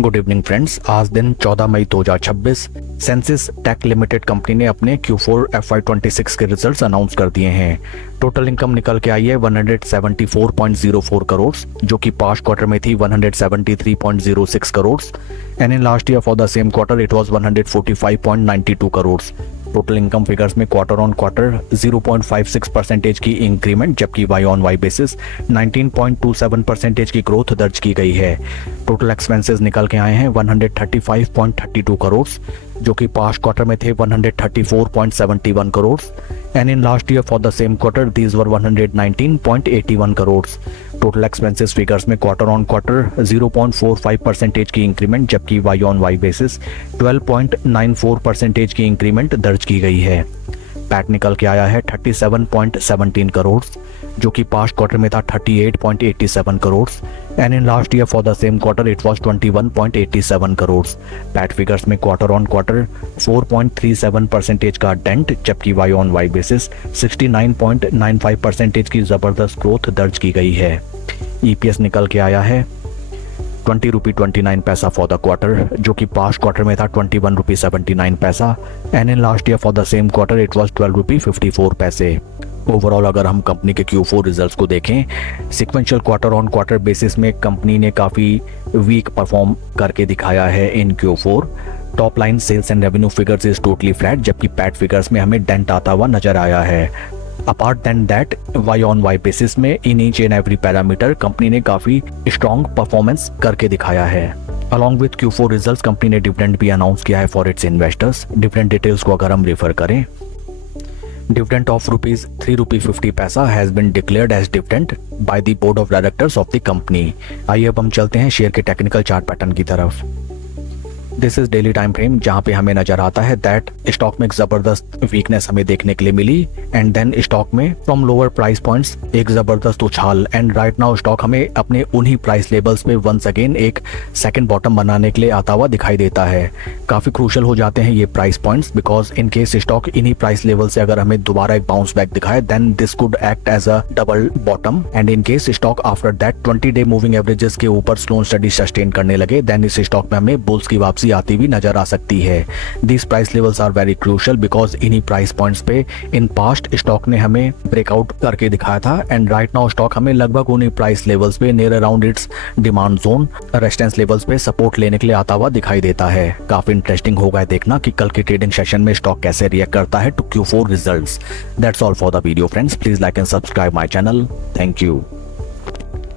Good evening friends. आज दिन 14 मई 2026 senses take limited company ने अपने Q4 FY26 के रिजल्ट्स अनाउंस कर दिए हैं। टोटल इनकम निकल के आई है 174.04 करोड़, जो कि पास्ट क्वार्टर में थी 173.06 crore and in last year for the same quarter it was 145.92 crore. Total income figures में क्वार्टर ऑन क्वार्टर 0.56% की इंक्रीमेंट, जबकि वाई ऑन वाई बेसिस 19.27% की ग्रोथ दर्ज की गई है। टोटल एक्सपेंसेस निकल के आए हैं 135.32 करोड़, जो कि पास्ट क्वार्टर में थे 134.71 crore and in last year for the same quarter these were 119.81 crore. Total expenses figures में क्वार्टर ऑन क्वार्टर 0.45% की इंक्रीमेंट, जबकि वाई ऑन वाई बेसिस 12.94% की इंक्रीमेंट दर्ज की गई है। पैट निकल के आया है 37.17 करोड़, जो कि पास्ट क्वार्टर में था 38.87 crore and in last year for the same quarter it was 21.87 crore. PAT figures में क्वार्टर ऑन क्वार्टर 4.37% का डेंट, जबकि वाई ऑन वाई बेसिस 69.95% की जबरदस्त ग्रोथ दर्ज की गई है। ईपीएस निकल के आया है 20 रुपी 29 पैसा फॉर द क्वार्टर, जो कि पास्ट क्वार्टर में था 21 रुपी 79 पैसा and in last year for the same quarter it was 12 रुपी 54 पैसे। ओवरऑल अगर हम कंपनी के Q4 रिजल्ट्स को देखें, sequential quarter on quarter basis में कंपनी ने काफ़ी वीक परफॉर्म करके दिखाया है in Q4। Top line sales and revenue figures is totally flat, जबकि पैट फिगर्स में हमें डेंट आता हुआ नजर आया है। Apart then that Y on Y basis में in each and every parameter company ने काफ़ी स्ट्रॉन्ग परफॉर्मेंस करके दिखाया है। Along with Q4 results company ने डिविडेंड भी अनाउंस किया है for its investors. Dividend details को अगर हम रेफर करें, dividend of rupees 3 rupee 50 पैसा has been declared as dividend by the board of directors of the company। आइए अब हम चलते हैं शेयर के टेक्निकल चार्ट पैटर्न की तरफ। This is daily time frame, जहां पे हमें नजर आता है दैट स्टॉक में एक जबरदस्त वीकनेस हमें देखने के लिए मिली एंड देन स्टॉक में फ्रॉम लोअर प्राइस पॉइंट्स एक जबरदस्त उछाल एंड राइट नाउ स्टॉक हमें अपने उन्हीं प्राइस लेवल्स पे वंस अगेन एक सेकंड बॉटम बनाने के लिए आता हुआ दिखाई देता है। काफी क्रूशियल हो जाते हैं ये price points, because in case stock इन्हीं प्राइस लेवल से अगर हमें दोबारा एक बाउंस बैक दिखाए then this could act as a double bottom and in case stock after that 20 day moving averages के ऊपर स्लो स्टडी सस्टेन करने लगे देन इस स्टॉक में हमें बुल्स की वापसी आती हुई नजर आ सकती है। This price levels are very crucial because इन्हीं प्राइस पॉइंट्स पे इन पास्ट स्टॉक ने हमें ब्रेकआउट करके दिखाया था एंड राइट नाउ स्टॉक हमें लगभग उन्हीं प्राइस लेवल्स पे near around its demand zone resistance levels पे सपोर्ट लेने के लिए आता हुआ दिखाई देता है। काफी इंटरेस्टिंग होगा देखना कि कल के ट्रेडिंग सेशन में स्टॉक कैसे रिएक्ट करता है to Q4 results. That's all for the video friends, please like and subscribe my channel. Thank you.